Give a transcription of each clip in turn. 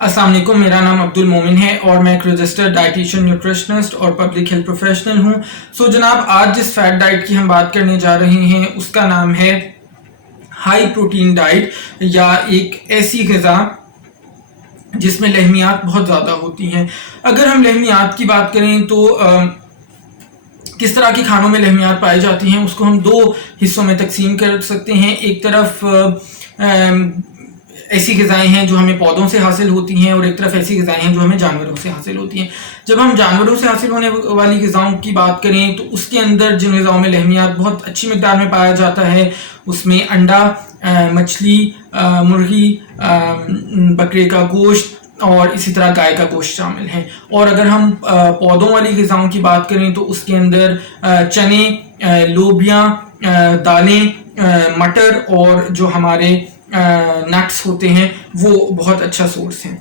अस्सलाम वालेकुम, मेरा नाम अब्दुल मोमिन है और मैं एक रजिस्टर्ड डाइटिशियन, न्यूट्रिशनिस्ट और पब्लिक हेल्थ प्रोफेशनल हूँ। सो जनाब, आज जिस फैट डाइट की हम बात करने जा रहे हैं उसका नाम है हाई प्रोटीन डाइट, या एक ऐसी ग़िज़ा जिसमें लहमियात बहुत ज़्यादा होती हैं। अगर हम लहमियात की बात करें तो किस तरह के खानों में लहमियात पाई जाती हैं उसको हम दो हिस्सों में तकसीम कर सकते हैं। एक तरफ ऐसी ग़िज़ाएँ हैं जो हमें पौधों से हासिल होती हैं और एक तरफ ऐसी ग़िज़ाएँ हैं जो हमें जानवरों से हासिल होती हैं। जब हम जानवरों से हासिल होने वाली ग़िज़ाओं की बात करें तो उसके अंदर जिन ग़िज़ाओं में लहमियात बहुत अच्छी मिक़दार में पाया जाता है उसमें अंडा, मछली, मुर्गी, बकरे का गोश्त और इसी तरह गाय का गोश्त शामिल है। और अगर हम पौधों वाली ग़िज़ाओं की बात करें तो उसके अंदर चने, लोबियाँ, दालें, मटर और जो हमारे नट्स होते हैं वो बहुत अच्छा सोर्स हैं।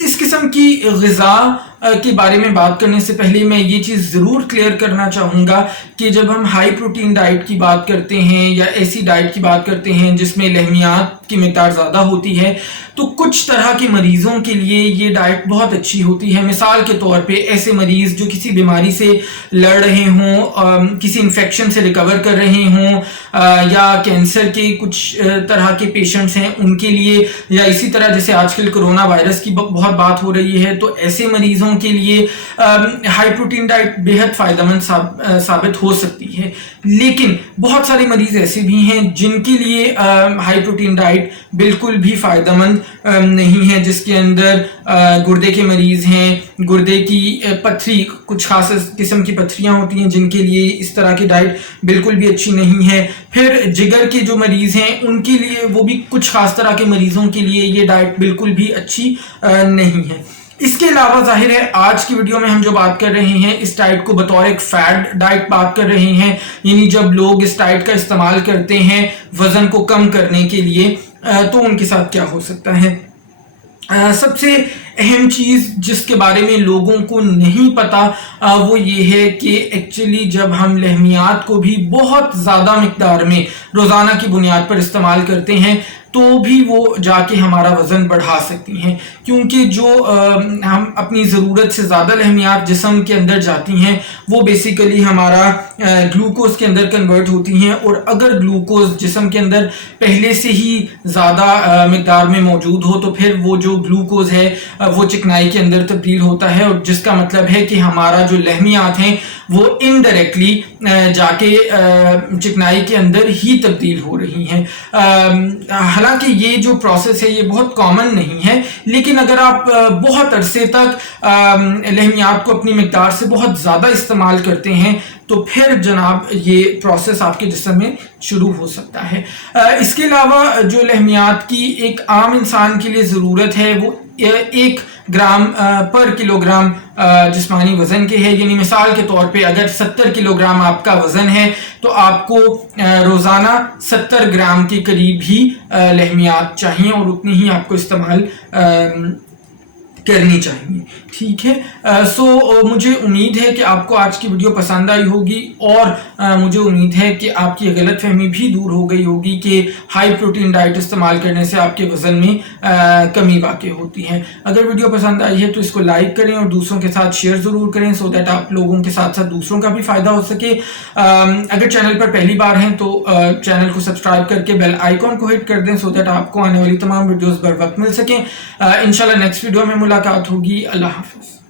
इस किस्म की ग़िज़ा के बारे में बात करने से पहले मैं ये चीज़ ज़रूर क्लियर करना चाहूँगा कि जब हम हाई प्रोटीन डाइट की बात करते हैं या ऐसी डाइट की बात करते हैं जिसमें लहमियात की मिक़दार ज़्यादा होती है तो कुछ तरह के मरीज़ों के लिए ये डाइट बहुत अच्छी होती है। मिसाल के तौर पे ऐसे मरीज़ जो किसी बीमारी से लड़ रहे हों, किसी इन्फेक्शन से रिकवर कर रहे हों, या कैंसर के कुछ तरह के पेशेंट्स हैं उनके लिए, या इसी तरह जैसे आजकल कोरोना वायरस की बहुत बात हो रही है तो ऐसे मरीज़ों के लिए हाई प्रोटीन डाइट बेहद फ़ायदेमंद साबित हो सकती है। लेकिन बहुत सारे मरीज़ ऐसे भी हैं जिनके लिए हाई प्रोटीन डाइट बिल्कुल भी फ़ायदेमंद नहीं है, जिसके अंदर गुर्दे के मरीज़ हैं, गुर्दे की पथरी, कुछ खास किस्म की पथरियाँ होती हैं जिनके लिए इस तरह की डाइट बिल्कुल भी अच्छी नहीं है। फिर जिगर के जो मरीज़ हैं उनके लिए, वो भी कुछ खास तरह के मरीज़ों के लिए ये डाइट बिल्कुल भी अच्छी नहीं है। इसके अलावा ज़ाहिर है आज की वीडियो में हम जो बात कर रहे हैं इस डाइट को बतौर एक फैट डाइट बात कर रहे हैं, यानी जब लोग इस डाइट का इस्तेमाल करते हैं वज़न को कम करने के लिए तो उनके साथ क्या हो सकता है। सबसे अहम चीज़ जिसके बारे में लोगों को नहीं पता वो ये है कि एक्चुअली जब हम लहमियात को भी बहुत ज़्यादा मिक़दार में रोज़ाना की बुनियाद पर इस्तेमाल करते हैं तो भी वो जाके हमारा वज़न बढ़ा सकती हैं, क्योंकि जो हम अपनी ज़रूरत से ज़्यादा लहमियात जिस्म के अंदर जाती हैं वो बेसिकली हमारा ग्लूकोज़ के अंदर कन्वर्ट होती हैं। और अगर ग्लूकोज़ जिस्म के अंदर पहले से ही ज़्यादा मिक़दार में मौजूद हो तो फिर वो जो ग्लूकोज़ है वो चिकनाई के अंदर तब्दील होता है, और जिसका मतलब है कि हमारा जो लहमियात हैं वो इनडायरेक्टली जाके चिकनाई के अंदर ही तब्दील हो रही हैं। हालांकि ये जो प्रोसेस है ये बहुत कॉमन नहीं है, लेकिन अगर आप बहुत अरसे तक लहमियात को अपनी मिक़दार से बहुत ज़्यादा इस्तेमाल करते हैं तो फिर जनाब ये प्रोसेस आपके जिस्म में शुरू हो सकता है। इसके अलावा जो लहमियात की एक आम इंसान के लिए ज़रूरत है वो 1 ग्राम पर किलोग्राम जिस्मानी वज़न के है, यानी मिसाल के तौर पे अगर 70 किलोग्राम आपका वज़न है तो आपको रोज़ाना 70 ग्राम के करीब ही लहमियात चाहिए और उतनी ही आपको इस्तेमाल करनी चाहिए। ठीक है। सो मुझे उम्मीद है कि आपको आज की वीडियो पसंद आई होगी और मुझे उम्मीद है कि आपकी गलतफहमी भी दूर हो गई होगी कि हाई प्रोटीन डाइट इस्तेमाल करने से आपके वज़न में कमी वाक़ई होती है। अगर वीडियो पसंद आई है तो इसको लाइक करें और दूसरों के साथ शेयर ज़रूर करें सो दैट आप लोगों के साथ साथ दूसरों का भी फ़ायदा हो सके। अगर चैनल पर पहली बार हैं तो चैनल को सब्सक्राइब करके बेल आइकॉन को हिट कर दें सो दैट आपको आने वाली तमाम वीडियोज़ बर वक्त मिल सकें। इंशाल्लाह नेक्स्ट वीडियो में मुलाकात होगी। अल्लाह हाफ़िज़।